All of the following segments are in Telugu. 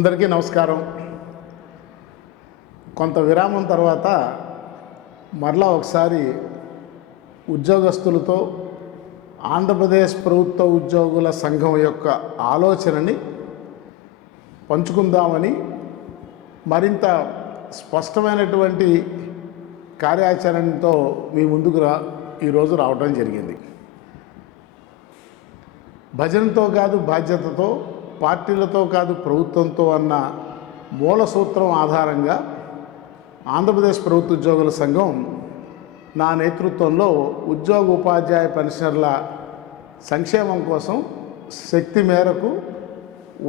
అందరికీ నమస్కారం. కొంత విరామం తర్వాత మరలా ఒకసారి ఉద్యోగస్తులతో ఆంధ్రప్రదేశ్ ప్రభుత్వ ఉద్యోగుల సంఘం యొక్క ఆలోచనని పంచుకుందామని మరింత స్పష్టమైనటువంటి కార్యాచరణతో మీ ముందుకు ఈరోజు రావడం జరిగింది. భజనతో కాదు బాధ్యతతో, పార్టీలతో కాదు ప్రభుత్వంతో అన్న మూల సూత్రం ఆధారంగా ఆంధ్రప్రదేశ్ ప్రభుత్వ ఉద్యోగుల సంఘం నా నేతృత్వంలో ఉద్యోగ ఉపాధ్యాయ పెన్షనర్ల సంక్షేమం కోసం శక్తి మేరకు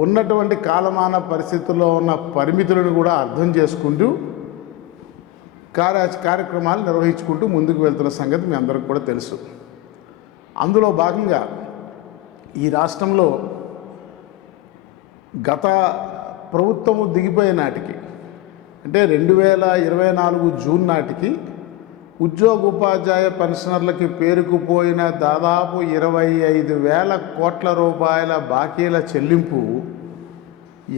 ఉన్నటువంటి కాలమాన పరిస్థితుల్లో ఉన్న పరిమితులను కూడా అర్థం చేసుకుంటూ కార్యక్రమాలు నిర్వహించుకుంటూ ముందుకు వెళ్తున్న సంగతి మీ అందరికీ కూడా తెలుసు. అందులో భాగంగా ఈ రాష్ట్రంలో గత ప్రభుత్వము దిగిపోయే నాటికి అంటే 2024 జూన్ నాటికి ఉద్యోగ ఉపాధ్యాయ పెన్షనర్లకి పేరుకుపోయిన దాదాపు 25,000 కోట్ల రూపాయల బాకీల చెల్లింపు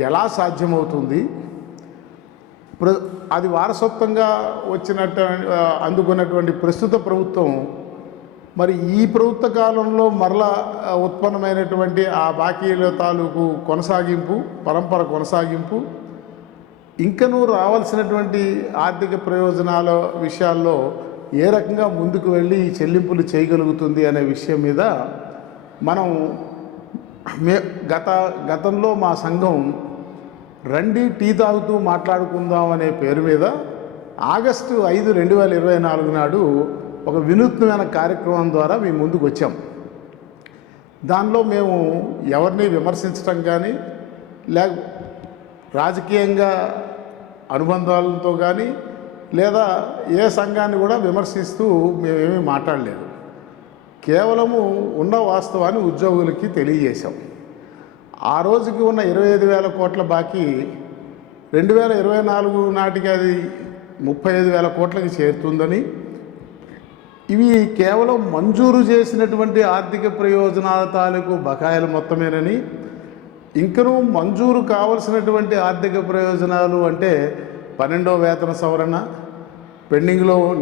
ఎలా సాధ్యమవుతుంది? అది వారసత్వంగా అందుకున్నటువంటి ప్రస్తుత ప్రభుత్వం మరి ఈ ప్రభుత్వ కాలంలో మరలా ఉత్పన్నమైనటువంటి ఆ బాకీల తాలూకు పరంపర కొనసాగింపు ఇంకనూ రావాల్సినటువంటి ఆర్థిక ప్రయోజనాల విషయాల్లో ఏ రకంగా ముందుకు వెళ్ళి ఈ చెల్లింపులు చేయగలుగుతుంది అనే విషయం మీద మనం గతంలో మా సంఘం రండి టీ తాగుతూ మాట్లాడుకుందాం అనే పేరు మీద ఆగస్టు 5, 2024 నాడు ఒక వినూత్నమైన కార్యక్రమం ద్వారా మేము ముందుకు వచ్చాం. దానిలో మేము ఎవరిని విమర్శించడం కానీ రాజకీయంగా అనుబంధాలతో కానీ లేదా ఏ సంఘాన్ని కూడా విమర్శిస్తూ మేమేమీ మాట్లాడలేదు. కేవలము ఉన్న వాస్తవాన్ని ఉద్యోగులకి తెలియజేశాం. ఆ రోజుకి ఉన్న 25,000 కోట్ల బాకీ 2024 నాటికి అది 35,000 కోట్లకి చేరుతుందని, ఇవి కేవలం మంజూరు చేసినటువంటి ఆర్థిక ప్రయోజనాల తాలూకు బకాయిల మొత్తమేనని, ఇంకనూ మంజూరు కావలసినటువంటి ఆర్థిక ప్రయోజనాలు అంటే 12వ వేతన సవరణ,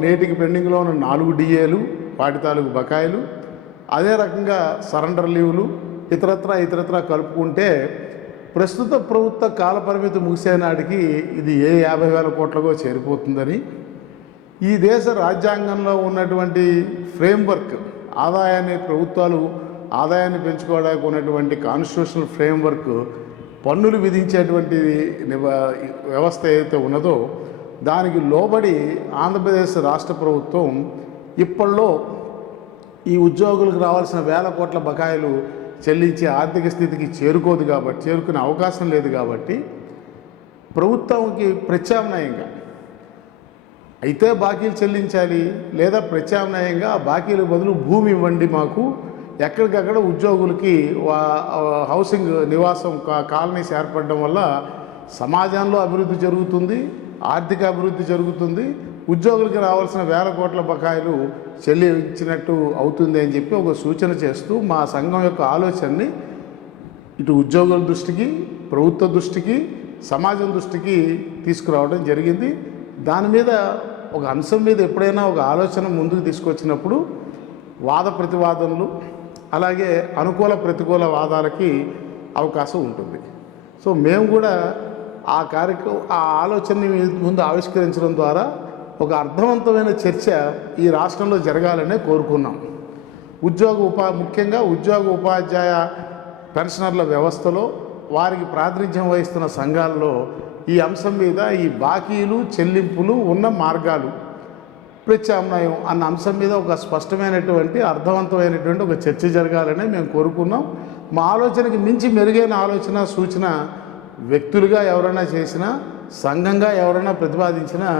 నేటికి పెండింగ్లో ఉన్న 4 డిఏలు వాటి తాలూకు బకాయిలు, అదే రకంగా సరెండర్ లీవులు, ఇతరత్రా కలుపుకుంటే ప్రస్తుత ప్రభుత్వ కాలపరిమితి ముగిసే నాటికి ఇది 50,000 కోట్లకో చేరిపోతుందని, ఈ దేశ రాజ్యాంగంలో ఉన్నటువంటి ఫ్రేమ్వర్క్ ప్రభుత్వాలు ఆదాయాన్ని పెంచుకోవడానికి ఉన్నటువంటి కాన్స్టిట్యూషనల్ ఫ్రేమ్వర్క్ పన్నులు విధించేటువంటి వ్యవస్థ ఏదైతే ఉన్నదో దానికి లోబడి ఆంధ్రప్రదేశ్ రాష్ట్ర ప్రభుత్వం ఇప్పట్లో ఈ ఉద్యోగులకు రావాల్సిన 1,000 కోట్ల బకాయిలు చెల్లించే ఆర్థిక స్థితికి చేరుకునే అవకాశం లేదు. కాబట్టి ప్రభుత్వంకి ప్రత్యామ్నాయంగా అయితే బాకీలు చెల్లించాలి, లేదా ప్రత్యామ్నాయంగా ఆ బాకీల బదులు భూమి ఇవ్వండి, మాకు ఎక్కడికక్కడ ఉద్యోగులకి హౌసింగ్ నివాసం కాలనీస్ ఏర్పడడం వల్ల సమాజంలో అభివృద్ధి జరుగుతుంది, ఆర్థిక అభివృద్ధి జరుగుతుంది, ఉద్యోగులకి రావాల్సిన 1,000 కోట్ల బకాయిలు చెల్లించినట్టు అవుతుంది అని చెప్పి ఒక సూచన చేస్తూ మా సంఘం యొక్క ఆలోచనని ఇటు ఉద్యోగుల దృష్టికి, ప్రభుత్వ దృష్టికి, సమాజం దృష్టికి తీసుకురావడం జరిగింది. దాని మీద ఒక అంశం మీద ఎప్పుడైనా ఒక ఆలోచన ముందుకు తీసుకొచ్చినప్పుడు వాద ప్రతివాదనలు అలాగే అనుకూల ప్రతికూల వాదాలకి అవకాశం ఉంటుంది. సో మేము కూడా ఆ ఆలోచనని ముందు ఆవిష్కరించడం ద్వారా ఒక అర్థవంతమైన చర్చ ఈ రాష్ట్రంలో జరగాలనే కోరుకున్నాం. ముఖ్యంగా ఉద్యోగ ఉపాధ్యాయ పెన్షనర్ల వ్యవస్థలో వారికి ప్రాతినిధ్యం వహిస్తున్న సంఘాల్లో ఈ అంశం మీద ఈ బాకీలు చెల్లింపులు ఉన్న మార్గాలు ప్రత్యామ్నాయం అన్న అంశం మీద ఒక స్పష్టమైనటువంటి అర్థవంతమైనటువంటి ఒక చర్చ జరగాలని మేము కోరుకున్నాం. మా ఆలోచనకి మించి మెరుగైన ఆలోచన సూచన వ్యక్తులుగా ఎవరైనా చేసినా, సంఘంగా ఎవరైనా ప్రతిపాదించినా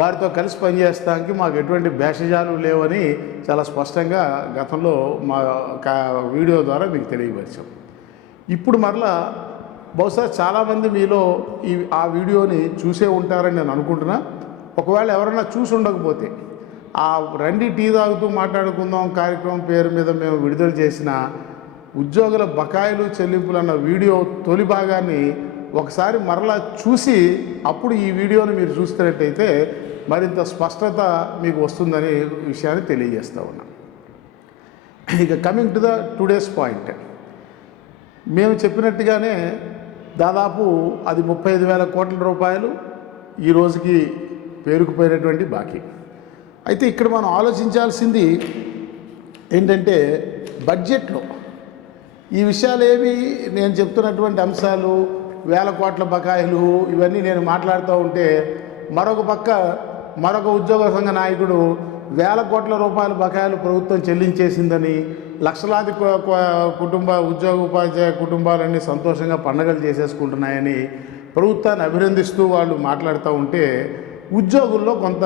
వారితో కలిసి పనిచేయడానికి మాకు ఎటువంటి భేషజాలు లేవని చాలా స్పష్టంగా గతంలో మా వీడియో ద్వారా మీకు తెలియపరిచాం. ఇప్పుడు మరలా బహుశా చాలామంది మీలో ఆ వీడియోని చూసే ఉంటారని నేను అనుకుంటున్నా. ఒకవేళ ఎవరైనా చూసి ఉండకపోతే ఆ రండి టీ తాగుతూ మాట్లాడుకుందాం కార్యక్రమం పేరు మీద మేము విడుదల చేసిన ఉద్యోగుల బకాయిలు చెల్లింపులు అన్న వీడియో తొలి భాగాన్ని ఒకసారి మరలా చూసి అప్పుడు ఈ వీడియోని మీరు చూస్తున్నట్టయితే మరింత స్పష్టత మీకు వస్తుందనే విషయాన్ని తెలియజేస్తూ ఉన్నాను. ఇక coming to the today's point, మేము చెప్పినట్టుగానే దాదాపు అది 35,000 కోట్ల రూపాయలు ఈ రోజుకి పేరుకుపోయినటువంటి బాకీ. అయితే ఇక్కడ మనం ఆలోచించాల్సింది ఏంటంటే బడ్జెట్లో ఈ విషయాలు ఏవి, నేను చెప్తున్నటువంటి అంశాలు, 1,000 కోట్ల బకాయిలు ఇవన్నీ నేను మాట్లాడుతూ ఉంటే మరొక పక్క మరొక ఉద్యోగ సంఘ నాయకుడు 1,000 కోట్ల రూపాయల బకాయిలు ప్రభుత్వం చెల్లించేసిందని, లక్షలాది ఉద్యోగ ఉపాధ్యాయ కుటుంబాలన్నీ సంతోషంగా పండగలు చేసేసుకుంటున్నాయని ప్రభుత్వాన్ని అభినందిస్తూ వాళ్ళు మాట్లాడుతూ ఉంటే ఉద్యోగుల్లో కొంత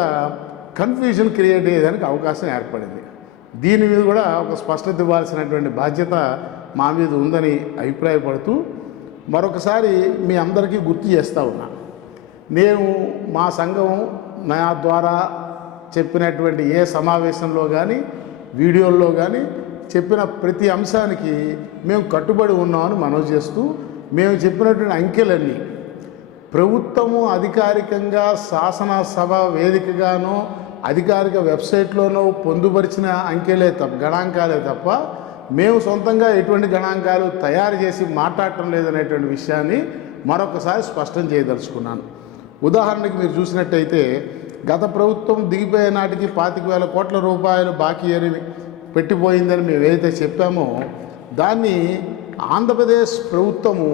కన్ఫ్యూజన్ క్రియేట్ అయ్యేదానికి అవకాశం ఏర్పడింది. దీని మీద కూడా ఒక స్పష్టత ఇవ్వాల్సినటువంటి బాధ్యత మా మీద ఉందని అభిప్రాయపడుతూ మరొకసారి మీ అందరికీ గుర్తు చేస్తూ ఉన్నా, నేను మా సంఘం నా ద్వారా చెప్పినటువంటి ఏ సమావేశంలో కానీ వీడియోల్లో కానీ చెప్పిన ప్రతి అంశానికి మేము కట్టుబడి ఉన్నామని మనవి చేస్తూ, మేము చెప్పినటువంటి అంకెలన్నీ ప్రభుత్వము అధికారికంగా శాసనసభ వేదికగానో అధికారిక వెబ్సైట్లోనో పొందుపరిచిన అంకెలే తప్ప గణాంకాలే తప్ప మేము సొంతంగా ఎటువంటి గణాంకాలు తయారు చేసి మాట్లాడటం లేదనేటువంటి విషయాన్ని మరొకసారి స్పష్టం చేయదలుచుకున్నాను. ఉదాహరణకి మీరు చూసినట్టయితే గత ప్రభుత్వం దిగిపోయే నాటికి 25,000 కోట్ల రూపాయలు బాకీ అని పెట్టిపోయిందని మేము ఏదైతే చెప్పామో దాన్ని ఆంధ్రప్రదేశ్ ప్రభుత్వము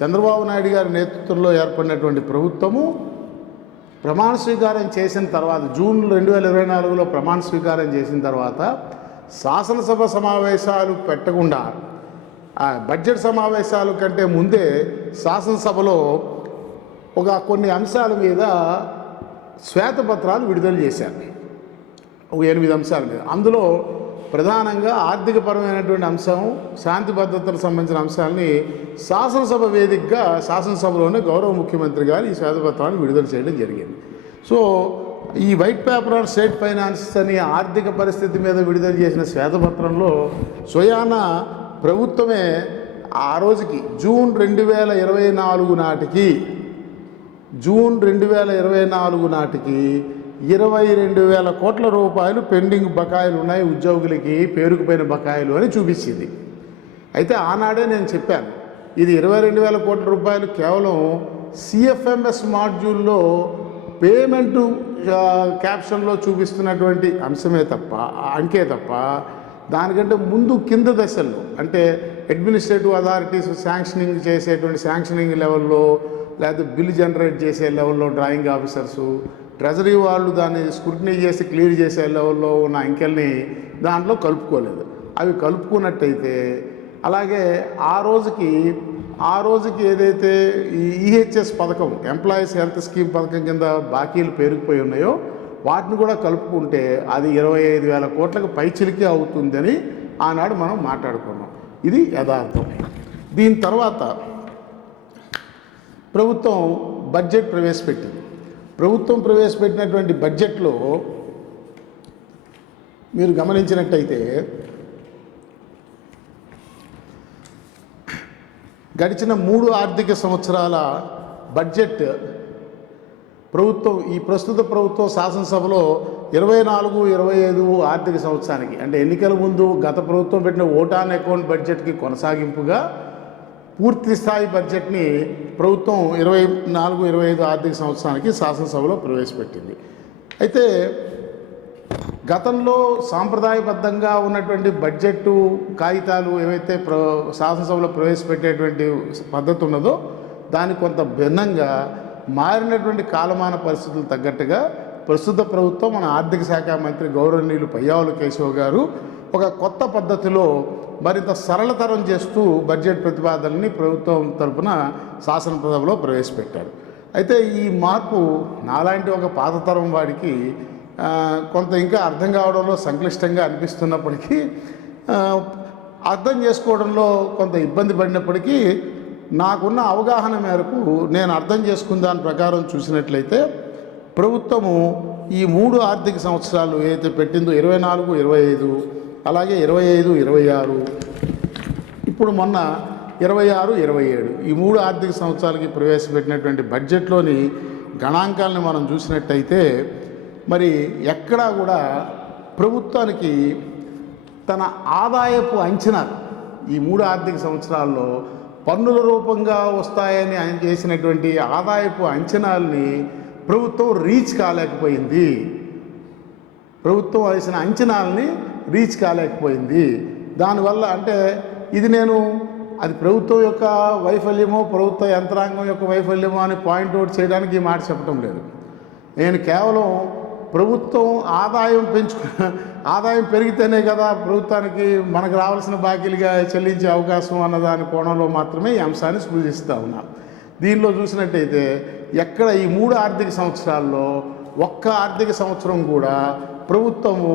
చంద్రబాబు నాయుడు గారి నేతృత్వంలో ఏర్పడినటువంటి ప్రభుత్వము ప్రమాణ స్వీకారం చేసిన తర్వాత జూన్ 2024లో ప్రమాణ స్వీకారం చేసిన తర్వాత శాసనసభ సమావేశాలు పెట్టకుండా బడ్జెట్ సమావేశాల కంటే ముందే శాసనసభలో కొన్ని అంశాల మీద శ్వేతపత్రాలు విడుదల చేశారు. 8 అంశాల మీద. అందులో ప్రధానంగా ఆర్థికపరమైనటువంటి అంశం, శాంతి భద్రతలకు సంబంధించిన అంశాలని శాసనసభ వేదికగా శాసనసభలోనే గౌరవ ముఖ్యమంత్రి గారు ఈ శ్వేతపత్రాన్ని విడుదల చేయడం జరిగింది. సో ఈ white paper on state finance అని ఆర్థిక పరిస్థితి మీద విడుదల చేసిన శ్వేతపత్రంలో స్వయాన ప్రభుత్వమే ఆ రోజుకి జూన్ 2024 నాటికి 22,000 కోట్ల రూపాయలు పెండింగ్ బకాయిలు ఉన్నాయి ఉద్యోగులకి, పేరుకుపోయిన బకాయిలు అని చూపించింది. అయితే ఆనాడే నేను చెప్పాను, ఇది 22,000 కోట్ల రూపాయలు కేవలం సిఎఫ్ఎంఎస్ మాడ్యూల్లో పేమెంటు క్యాప్షన్లో చూపిస్తున్నటువంటి అంశమే తప్ప, అంకే తప్ప దానికంటే ముందు కింద దశల్లో అంటే అడ్మినిస్ట్రేటివ్ అథారిటీస్ శాంక్షనింగ్ చేసేటువంటి శాంక్షనింగ్ లెవెల్లో, లేకపోతే బిల్ జనరేట్ చేసే లెవెల్లో డ్రాయింగ్ ఆఫీసర్సు, ట్రెజరీ వాళ్ళు దాన్ని స్క్రూటినీ చేసి క్లియర్ చేసే లెవెల్లో ఉన్న అంకెల్ని దాంట్లో కలుపుకోలేదు. అవి కలుపుకున్నట్టయితే అలాగే ఆ రోజుకి ఏదైతే ఈ ఈహెచ్ఎస్ పథకం, ఎంప్లాయీస్ హెల్త్ స్కీమ్ పథకం కింద బాకీలు పేరుకుపోయి ఉన్నాయో వాటిని కూడా కలుపుకుంటే అది 25,000 కోట్లకు పైచిలికే అవుతుందని ఆనాడు మనం మాట్లాడుకున్నాం. ఇది యథార్థం. దీని తర్వాత ప్రభుత్వం బడ్జెట్ ప్రవేశపెట్టింది. ప్రభుత్వం ప్రవేశపెట్టినటువంటి బడ్జెట్లో మీరు గమనించినట్టయితే గడిచిన 3 ఆర్థిక సంవత్సరాల బడ్జెట్ ప్రభుత్వం, ఈ ప్రస్తుత ప్రభుత్వం శాసనసభలో 24-25 ఆర్థిక సంవత్సరానికి అంటే ఎన్నికల ముందు గత ప్రభుత్వం పెట్టిన ఓట్ ఆన్ అకౌంట్ బడ్జెట్కి కొనసాగింపుగా పూర్తి స్థాయి బడ్జెట్ని ప్రభుత్వం 24-25 ఆర్థిక సంవత్సరానికి శాసనసభలో ప్రవేశపెట్టింది. అయితే గతంలో సాంప్రదాయబద్ధంగా ఉన్నటువంటి బడ్జెట్ కాగితాలు ఏవైతే శాసనసభలో ప్రవేశపెట్టేటువంటి పద్ధతి ఉన్నదో దానికి కొంత భిన్నంగా మారినటువంటి కాలమాన పరిస్థితులు తగ్గట్టుగా ప్రస్తుత ప్రభుత్వం మన ఆర్థిక శాఖ మంత్రి గౌరవనీయులు పయ్యావుల కేశవ్ గారు ఒక కొత్త పద్ధతిలో మరింత సరళతరం చేస్తూ బడ్జెట్ ప్రతిపాదనని ప్రభుత్వం తరఫున శాసనసభలో ప్రవేశపెట్టారు. అయితే ఈ మార్పు నాలాంటి ఒక పాతతరం వాడికి కొంత ఇంకా అర్థం కావడంలో సంక్లిష్టంగా అనిపిస్తున్నప్పటికీ, అర్థం చేసుకోవడంలో కొంత ఇబ్బంది పడినప్పటికీ నాకున్న అవగాహన మేరకు నేను అర్థం చేసుకున్న దాని ప్రకారం చూసినట్లయితే ప్రభుత్వము ఈ 3 ఆర్థిక సంవత్సరాలు ఏదైతే పెట్టిందో 24-25 అలాగే 25-26 ఇప్పుడు మొన్న 26, 27 ఈ 3 ఆర్థిక సంవత్సరాలకి ప్రవేశపెట్టినటువంటి బడ్జెట్లోని గణాంకాలను మనం చూసినట్టయితే మరి ఎక్కడా కూడా ప్రభుత్వానికి తన ఆదాయపు అంచనాలు ఈ 3 ఆర్థిక సంవత్సరాల్లో పన్నుల రూపంగా వస్తాయని ఆయన చేసినటువంటి ఆదాయపు అంచనాల్ని ప్రభుత్వం రీచ్ కాలేకపోయింది. ప్రభుత్వం వేసిన అంచనాలని రీచ్ కాలేకపోయింది. దానివల్ల అంటే ఇది అది ప్రభుత్వం యొక్క వైఫల్యమో ప్రభుత్వ యంత్రాంగం యొక్క వైఫల్యమో అని పాయింట్అవుట్ చేయడానికి ఈ మాట చెప్పడం లేదు. నేను కేవలం ప్రభుత్వం ఆదాయం పెరిగితేనే కదా ప్రభుత్వానికి మనకు రావాల్సిన బాకీలుగా చెల్లించే అవకాశం అన్న దాని కోణంలో మాత్రమే ఈ అంశాన్ని సూచిస్తూ ఉన్నాను. దీనిలో చూసినట్టయితే ఎక్కడ ఈ 3 ఆర్థిక సంవత్సరాల్లో ఒక్క ఆర్థిక సంవత్సరం కూడా ప్రభుత్వము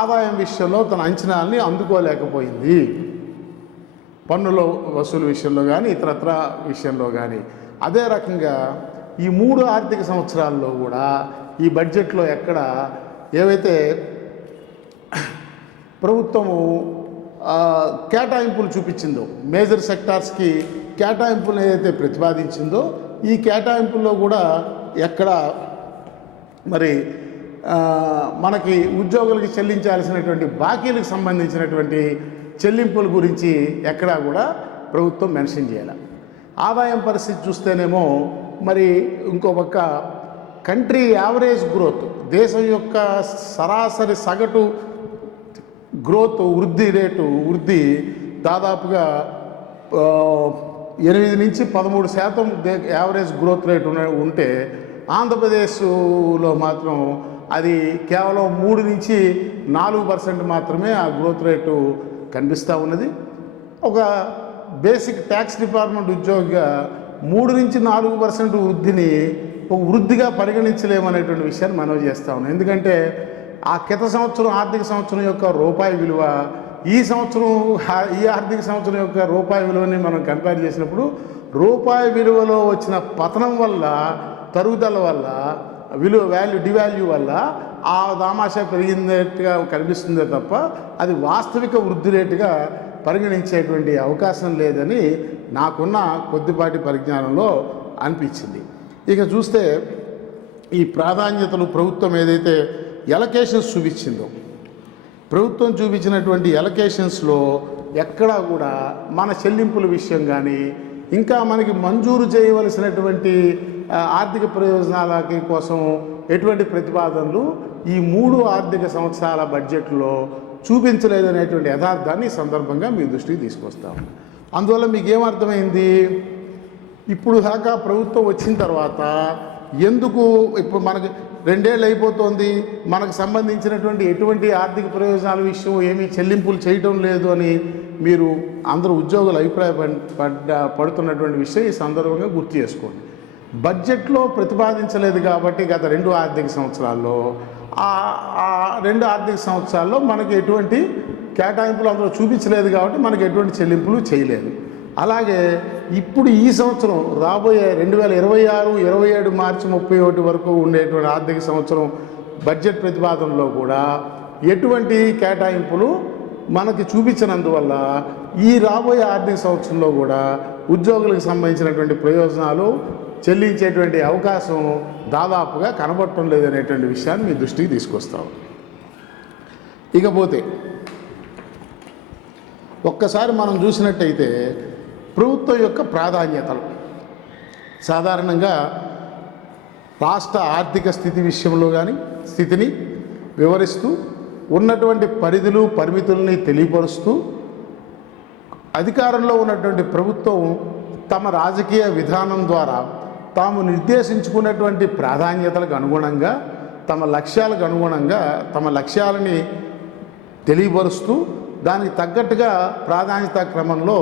ఆదాయం విషయంలో తన అంచనాల్ని అందుకోలేకపోయింది. పన్నుల వసూలు విషయంలో కానీ ఇతరత్ర విషయంలో కానీ. అదే రకంగా ఈ 3 ఆర్థిక సంవత్సరాల్లో కూడా ఈ బడ్జెట్లో ఎక్కడ ఏవైతే ప్రభుత్వము కేటాయింపులు చూపించిందో మేజర్ సెక్టార్స్కి కేటాయింపులు ఏదైతే ప్రతిపాదించిందో ఈ కేటాయింపుల్లో కూడా ఎక్కడ మరి మనకి ఉద్యోగులకి చెల్లించాల్సినటువంటి బాకీలకు సంబంధించినటువంటి చెల్లింపుల గురించి ఎక్కడా కూడా ప్రభుత్వం మెన్షన్ చేయాలి. ఆదాయం పరిస్థితి చూస్తేనేమో మరి ఇంకో పక్క కంట్రీ యావరేజ్ గ్రోత్ దేశం యొక్క సరాసరి సగటు గ్రోత్ వృద్ధి దాదాపుగా 8 నుంచి 13% యావరేజ్ గ్రోత్ రేట్ ఉంటే ఆంధ్రప్రదేశ్లో మాత్రం అది కేవలం 3 నుంచి 4% మాత్రమే ఆ గ్రోత్ రేటు కనిపిస్తూ ఉన్నది. ఒక బేసిక్ ట్యాక్స్ డిపార్ట్మెంట్ ఉద్యోగిగా 3 నుంచి 4% వృద్ధిని ఒక వృద్ధిగా పరిగణించలేమనేటువంటి విషయాన్ని మనవి చేస్తూ ఉన్నాం. ఎందుకంటే ఆ గత సంవత్సరం ఆర్థిక సంవత్సరం యొక్క రూపాయి విలువ ఈ ఆర్థిక సంవత్సరం యొక్క రూపాయి విలువని మనం కంపేర్ చేసినప్పుడు రూపాయి విలువలో వచ్చిన పతనం వల్ల తరుగుదల వల్ల డివాల్యూ వల్ల ఆ దామాషా పెరిగినట్టుగా కనిపిస్తుందే తప్ప అది వాస్తవిక వృద్ధి రేటుగా పరిగణించేటువంటి అవకాశం లేదని నాకున్న కొద్దిపాటి పరిజ్ఞానంలో అనిపించింది. ఇక చూస్తే ఈ ప్రాధాన్యతలు ప్రభుత్వం ఏదైతే ఎలకేషన్స్ చూపించిందో ప్రభుత్వం చూపించినటువంటి ఎలకేషన్స్లో ఎక్కడా కూడా మన చెల్లింపుల విషయం కానీ ఇంకా మనకి మంజూరు చేయవలసినటువంటి ఆర్థిక ప్రయోజనాలకి కోసం ఎటువంటి ప్రతిపాదనలు ఈ 3 ఆర్థిక సంవత్సరాల బడ్జెట్లో చూపించలేదనేటువంటి యథార్థాన్ని ఈ సందర్భంగా మీ దృష్టికి తీసుకొస్తాం. అందువల్ల మీకు ఏమర్థమైంది? ఇప్పుడు దాకా ప్రభుత్వం వచ్చిన తర్వాత ఎందుకు ఇప్పుడు మనకి 2 ఏళ్ళు అయిపోతుంది, మనకు సంబంధించినటువంటి ఎటువంటి ఆర్థిక ప్రయోజనాల విషయం ఏమీ చెల్లింపులు చేయటం లేదు అని మీరు అందరూ ఉద్యోగులు పడుతున్నటువంటి విషయం ఈ సందర్భంగా గుర్తు చేసుకోండి. బడ్జెట్లో ప్రతిపాదించలేదు కాబట్టి గత 2 ఆర్థిక సంవత్సరాల్లో ఆ 2 ఆర్థిక సంవత్సరాల్లో మనకి ఎటువంటి కేటాయింపులు అందులో చూపించలేదు కాబట్టి మనకి ఎటువంటి చెల్లింపులు చేయలేదు. అలాగే ఇప్పుడు ఈ సంవత్సరం రాబోయే 2026, 27 మార్చి 31 వరకు ఉండేటువంటి ఆర్థిక సంవత్సరం బడ్జెట్ ప్రతిపాదనలో కూడా ఎటువంటి కేటాయింపులు మనకి చూపించినందువల్ల ఈ రాబోయే ఆర్థిక సంవత్సరంలో కూడా ఉద్యోగులకు సంబంధించినటువంటి ప్రయోజనాలు చెల్లించేటువంటి అవకాశం దాదాపుగా కనబడటం లేదనేటువంటి విషయాన్ని మీ దృష్టికి తీసుకొస్తాం. ఇకపోతే ఒక్కసారి మనం చూసినట్టయితే ప్రభుత్వం యొక్క ప్రాధాన్యతలు సాధారణంగా రాష్ట్ర ఆర్థిక స్థితి విషయంలో కానీ స్థితిని వివరిస్తూ ఉన్నటువంటి పరిధులు పరిమితుల్ని తెలియపరుస్తూ అధికారంలో ఉన్నటువంటి ప్రభుత్వం తమ రాజకీయ విధానం ద్వారా తాము నిర్దేశించుకున్నటువంటి ప్రాధాన్యతలకు అనుగుణంగా తమ లక్ష్యాలకు అనుగుణంగా తమ లక్ష్యాలని తెలియపరుస్తూ దానికి తగ్గట్టుగా ప్రాధాన్యత క్రమంలో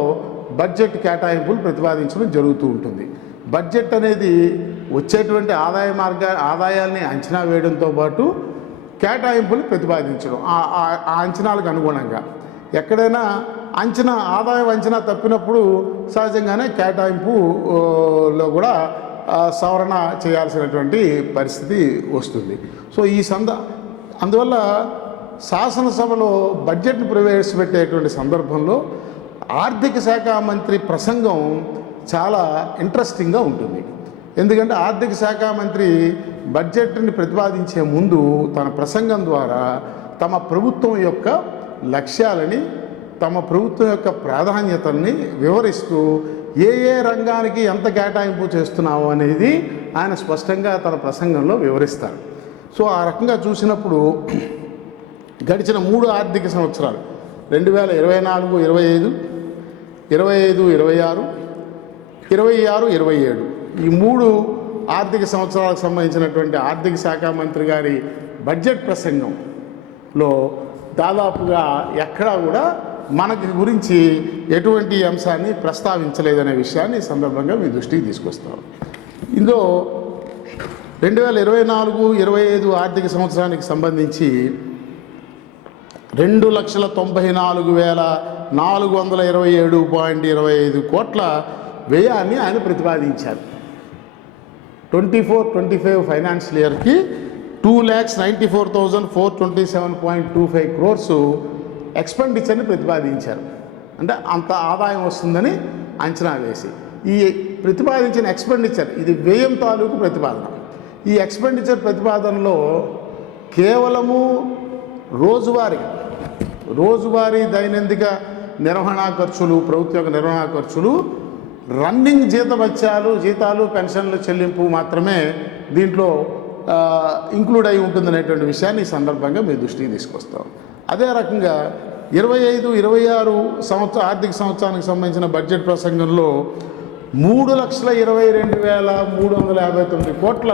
బడ్జెట్ కేటాయింపులు ప్రతిపాదించడం జరుగుతూ ఉంటుంది. బడ్జెట్ అనేది వచ్చేటువంటి ఆదాయాల్ని అంచనా వేయడంతో పాటు కేటాయింపులు ప్రతిపాదించడం ఆ అంచనాలకు అనుగుణంగా ఎక్కడైనా ఆదాయం అంచనా తప్పినప్పుడు సహజంగానే కేటాయింపులో కూడా సవరణ చేయాల్సినటువంటి పరిస్థితి వస్తుంది. సో అందువల్ల శాసనసభలో బడ్జెట్ను ప్రవేశపెట్టేటువంటి సందర్భంలో ఆర్థిక శాఖ మంత్రి ప్రసంగం చాలా ఇంట్రెస్టింగ్గా ఉంటుంది. ఎందుకంటే ఆర్థిక శాఖ మంత్రి బడ్జెట్ని ప్రతిపాదించే ముందు తన ప్రసంగం ద్వారా తమ ప్రభుత్వం యొక్క లక్ష్యాలని, తమ ప్రభుత్వం యొక్క ప్రాధాన్యతల్ని వివరిస్తూ ఏ రంగానికి ఎంత కేటాయింపు చేస్తున్నాము అనేది ఆయన స్పష్టంగా తన ప్రసంగంలో వివరిస్తారు. సో ఆ రకంగా చూసినప్పుడు గడిచిన 3 ఆర్థిక సంవత్సరాలు 2024-25, 25-26, 26-27 ఈ 3 ఆర్థిక సంవత్సరాలకు సంబంధించినటువంటి ఆర్థిక శాఖ మంత్రి గారి బడ్జెట్ ప్రసంగంలో దాదాపుగా ఎక్కడా కూడా మనకి గురించి ఎటువంటి అంశాన్ని ప్రస్తావించలేదనే విషయాన్ని ఈ సందర్భంగా మీ దృష్టికి తీసుకొస్తాం. ఇందులో 2024-25 ఆర్థిక సంవత్సరానికి సంబంధించి 2,94,427.25 కోట్ల వ్యయాన్ని ఆయన ప్రతిపాదించారు. 24-25 ఫైనాన్షియల్ ఇయర్కి 2,94,427.25 క్రోర్స్ ఎక్స్పెండిచర్ని ప్రతిపాదించారు. అంటే అంత ఆదాయం వస్తుందని అంచనా వేసి ఈ ప్రతిపాదించిన ఎక్స్పెండిచర్, ఇది వ్యయం తాలూకు ప్రతిపాదన. ఈ ఎక్స్పెండిచర్ ప్రతిపాదనలో కేవలము రోజువారీ దైనందిక నిర్వహణా ఖర్చులు, ప్రభుత్వ యొక్క నిర్వహణా ఖర్చులు, రన్నింగ్ జీతాలు పెన్షన్ల చెల్లింపు మాత్రమే దీంట్లో ఇంక్లూడ్ అయి ఉంటుందనేటువంటి విషయాన్ని ఈ సందర్భంగా మీ దృష్టికి తీసుకొస్తాం. అదే రకంగా 25-26 ఆర్థిక సంవత్సరానికి సంబంధించిన బడ్జెట్ ప్రసంగంలో 3,22,359 కోట్ల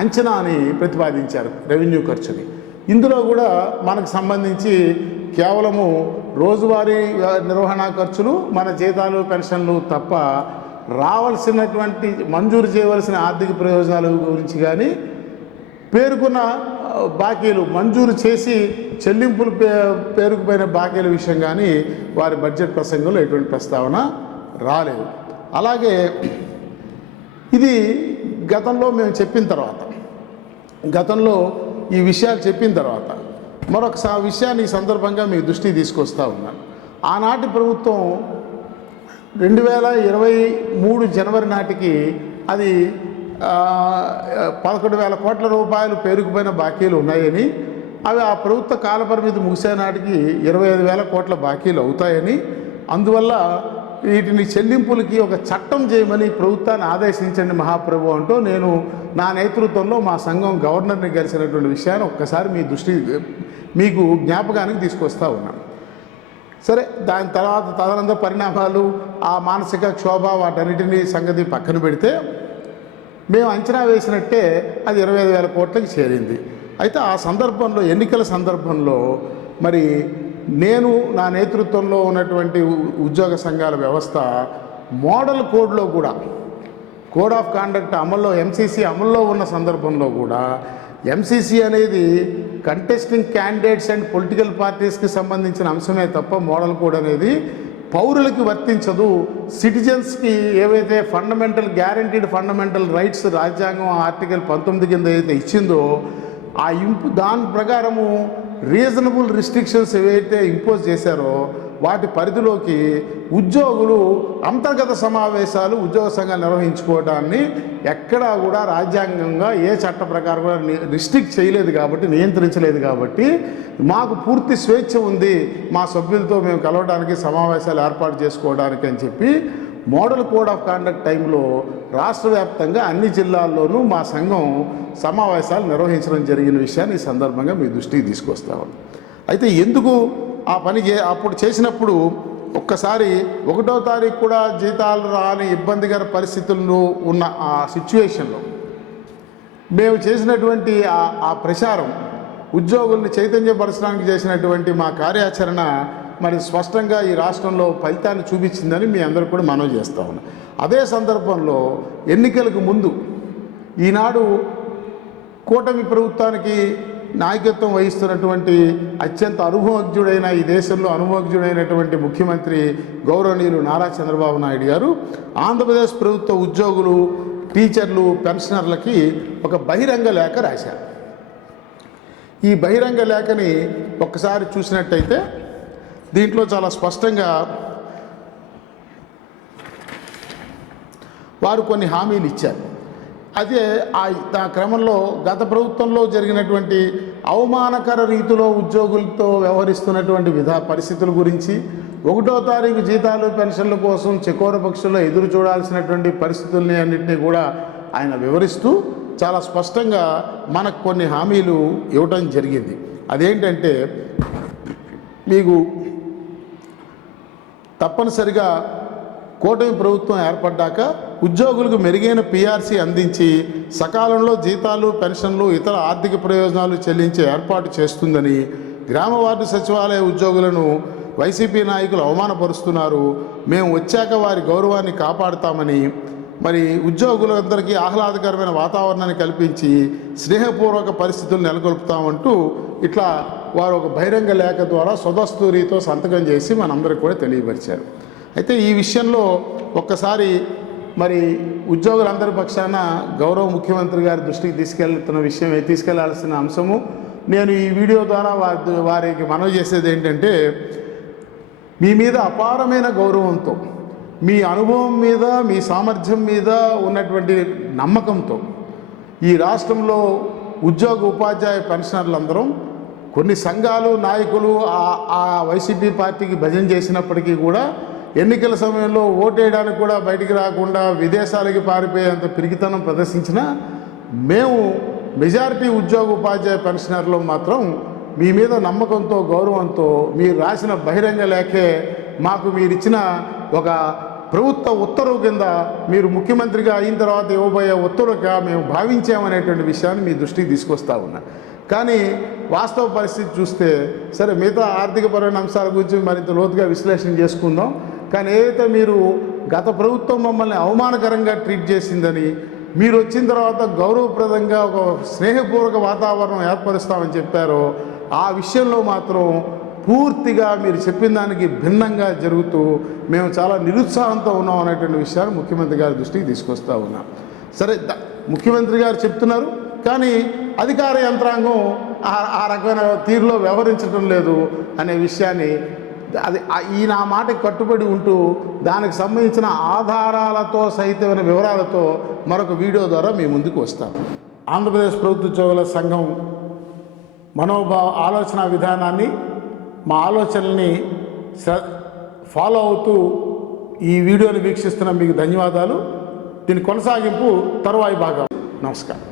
అంచనాని ప్రతిపాదించారు రెవెన్యూ ఖర్చుని. ఇందులో కూడా మనకు సంబంధించి కేవలము రోజువారీ నిర్వహణా ఖర్చులు, మన జీతాలు పెన్షన్లు తప్ప రావాల్సినటువంటి మంజూరు చేయవలసిన ఆర్థిక ప్రయోజనాల గురించి కానీ, పేరుకున్న బాకీలు మంజూరు చేసి చెల్లింపులు పేరుకుపోయిన బాకీల విషయం కానీ వారి బడ్జెట్ ప్రసంగంలో ఎటువంటి ప్రస్తావన రాలేదు. అలాగే ఇది గతంలో మేము చెప్పిన తర్వాత, గతంలో ఈ విషయాలు చెప్పిన తర్వాత మరొక విషయాన్ని ఈ సందర్భంగా మీ దృష్టికి తీసుకొస్తూ ఉన్నాను. ఆనాటి ప్రభుత్వం 2023 జనవరి నాటికి అది 11,000 కోట్ల రూపాయలు పేరుకుపోయిన బాకీలు ఉన్నాయని, అవి ఆ ప్రభుత్వ కాలపరిమితి ముగిసే నాటికి 25,000 కోట్ల బాకీలు అవుతాయని, అందువల్ల వీటిని చెల్లింపులకి ఒక చట్టం చేయమని ప్రభుత్వాన్ని ఆదేశించండి మహాప్రభు అంటూ నేను నా నేతృత్వంలో మా సంఘం గవర్నర్ని కలిసినటువంటి విషయాన్ని ఒక్కసారి మీ మీకు జ్ఞాపకానికి తీసుకొస్తూ ఉన్నాను. సరే, దాని తర్వాత తదనంతర పరిణామాలు, ఆ మానసిక క్షోభ, వాటన్నిటినీ సంగతి పక్కన పెడితే మేము అంచనా వేసినట్టే అది 25,000 కోట్లకి చేరింది. అయితే ఆ సందర్భంలో, ఎన్నికల సందర్భంలో మరి నేను నా నేతృత్వంలో ఉన్నటువంటి ఉద్యోగ సంఘాల వ్యవస్థ మోడల్ కోడ్లో కూడా, కోడ్ ఆఫ్ కాండక్ట్ అమల్లో, ఎంసీసీ అమల్లో ఉన్న సందర్భంలో కూడా ఎంసీసీ అనేది కంటెస్టింగ్ క్యాండిడేట్స్ అండ్ పొలిటికల్ పార్టీస్కి సంబంధించిన అంశమే తప్ప మోడల్ కోడ్ అనేది పౌరులకి వర్తించదు. సిటిజన్స్కి ఏవైతే గ్యారంటీడ్ ఫండమెంటల్ రైట్స్ రాజ్యాంగం ఆర్టికల్ 19 కింద ఏదైతే ఇచ్చిందో దాని ప్రకారము రీజనబుల్ రిస్ట్రిక్షన్స్ ఏవైతే ఇంపోజ్ చేశారో వాటి పరిధిలోకి ఉద్యోగులు అంతర్గత సమావేశాలు, ఉద్యోగ సంఘాలు నిర్వహించుకోవడాన్ని ఎక్కడా కూడా రాజ్యాంగంగా ఏ చట్ట ప్రకారం కూడా రిస్ట్రిక్ట్ చేయలేదు కాబట్టి, నియంత్రించలేదు కాబట్టి మాకు పూర్తి స్వేచ్ఛ ఉంది మా సభ్యులతో మేము కలవడానికి, సమావేశాలు ఏర్పాటు చేసుకోవడానికి అని చెప్పి మోడల్ కోడ్ ఆఫ్ కాండక్ట్ టైంలో రాష్ట్ర వ్యాప్తంగా అన్ని జిల్లాల్లోనూ మా సంఘం సమావేశాలు నిర్వహించడం జరిగిన విషయాన్ని ఈ సందర్భంగా మీ దృష్టికి తీసుకొస్తాము. అయితే ఎందుకు ఆ పని అప్పుడు చేసినప్పుడు ఒక్కసారి 1వ తారీఖు కూడా జీతాలు రాని ఇబ్బందికర పరిస్థితుల్లో ఉన్న ఆ సిచ్యువేషన్లో మేము చేసినటువంటి ఆ ప్రచారం, ఉద్యోగుల్ని చైతన్యపరచడానికి చేసినటువంటి మా కార్యాచరణ మరి స్పష్టంగా ఈ రాష్ట్రంలో ఫలితాన్ని చూపించిందని మీ అందరూ కూడా మనవి చేస్తూ ఉన్నాం. అదే సందర్భంలో ఎన్నికలకు ముందు ఈనాడు కూటమి ప్రభుత్వానికి నాయకత్వం వహిస్తున్నటువంటి అత్యంత అనుభవజ్ఞుడైన, ఈ దేశంలో అనుభవజ్ఞుడైనటువంటి ముఖ్యమంత్రి గౌరవనీయులు నారా చంద్రబాబు నాయుడు గారు ఆంధ్రప్రదేశ్ ప్రభుత్వ ఉద్యోగులు, టీచర్లు, పెన్షనర్లకి ఒక బహిరంగ లేఖ రాశారు. ఈ బహిరంగ లేఖని ఒక్కసారి చూసినట్టయితే దీంట్లో చాలా స్పష్టంగా వారు కొన్ని హామీలు ఇచ్చారు. అదే ఆ క్రమంలో గత ప్రభుత్వంలో జరిగినటువంటి అవమానకర రీతిలో ఉద్యోగులతో వ్యవహరిస్తున్నటువంటి పరిస్థితుల గురించి, 1వ తారీఖు జీతాలు పెన్షన్ల కోసం చకోర పక్షుల్లో ఎదురు చూడాల్సినటువంటి పరిస్థితుల్ని అన్నింటినీ కూడా ఆయన వివరిస్తూ చాలా స్పష్టంగా మనకు కొన్ని హామీలు ఇవ్వటం జరిగింది. అదేంటంటే, మీకు తప్పనిసరిగా కూటమి ప్రభుత్వం ఏర్పడ్డాక ఉద్యోగులకు మెరుగైన పీఆర్సీ అందించి సకాలంలో జీతాలు, పెన్షన్లు, ఇతర ఆర్థిక ప్రయోజనాలు చెల్లించే ఏర్పాటు చేస్తుందని, గ్రామ వార్డు సచివాలయ ఉద్యోగులను వైసీపీ నాయకులు అవమానపరుస్తున్నారు, మేము వచ్చాక వారి గౌరవాన్ని కాపాడుతామని, మరి ఉద్యోగులందరికీ ఆహ్లాదకరమైన వాతావరణాన్ని కల్పించి స్నేహపూర్వక పరిస్థితులు నెలకొల్పుతామంటూ ఇట్లా వారు ఒక బహిరంగ లేఖ ద్వారా స్వదస్తూరితో సంతకం చేసి మనందరికీ కూడా తెలియపరిచారు. అయితే ఈ విషయంలో ఒక్కసారి మరి ఉద్యోగులందరి పక్షాన గౌరవ ముఖ్యమంత్రి గారి దృష్టికి తీసుకెళ్లాల్సిన అంశము నేను ఈ వీడియో ద్వారా వారికి మనవి చేసేది ఏంటంటే, మీ మీద అపారమైన గౌరవంతో, మీ అనుభవం మీద, మీ సామర్థ్యం మీద ఉన్నటువంటి నమ్మకంతో ఈ రాష్ట్రంలో ఉద్యోగ ఉపాధ్యాయ పెన్షనర్లందరం కొన్ని సంఘాలు, నాయకులు ఆ వైసీపీ పార్టీకి భజన చేసినప్పటికీ కూడా ఎన్నికల సమయంలో ఓటేయడానికి కూడా బయటికి రాకుండా విదేశాలకి పారిపోయేంత పిరికితనం ప్రదర్శించిన మేము మెజారిటీ ఉద్యోగ ఉపాధ్యాయ పెన్షనర్లు మాత్రం మీ మీద నమ్మకంతో, గౌరవంతో మీరు రాసిన బహిరంగ లేఖే మాకు మీరిచ్చిన ఒక ప్రభుత్వ ఉత్తర్వు కింద, మీరు ముఖ్యమంత్రిగా అయిన తర్వాత ఇవ్వబోయే ఉత్తర్వుగా మేము భావించామనేటువంటి విషయాన్ని మీ దృష్టికి తీసుకొస్తా ఉన్నా. కానీ వాస్తవ పరిస్థితి చూస్తే, సరే మిగతా ఆర్థికపరమైన అంశాల గురించి మరింత లోతుగా విశ్లేషణ చేసుకుందాం. కానీ ఏదైతే మీరు గత ప్రభుత్వం మమ్మల్ని అవమానకరంగా ట్రీట్ చేసిందని, మీరు వచ్చిన తర్వాత గౌరవప్రదంగా ఒక స్నేహపూర్వక వాతావరణం ఏర్పరుస్తామని చెప్పారో, ఆ విషయంలో మాత్రం పూర్తిగా మీరు చెప్పిన దానికి భిన్నంగా జరుగుతూ మేము చాలా నిరుత్సాహంతో ఉన్నాం అనేటువంటి విషయాన్ని ముఖ్యమంత్రి గారి దృష్టికి తీసుకొస్తా ఉన్నాం. సరే, ముఖ్యమంత్రి గారు చెప్తున్నారు, కానీ అధికార యంత్రాంగం ఆ రకమైన తీరులో వ్యవహరించడం లేదు అనే విషయాన్ని, అది ఈయన మాటకి కట్టుబడి ఉంటూ దానికి సంబంధించిన ఆధారాలతో సహితమైన వివరాలతో మరొక వీడియో ద్వారా మీ ముందుకు వస్తాం. ఆంధ్రప్రదేశ్ ప్రభుత్వ ఉద్యోగుల సంఘం ఆలోచన విధానాన్ని, మా ఆలోచనల్ని ఫాలో అవుతూ ఈ వీడియోని వీక్షిస్తున్న మీకు ధన్యవాదాలు. దీని కొనసాగింపు తరువాయి భాగం. నమస్కారం.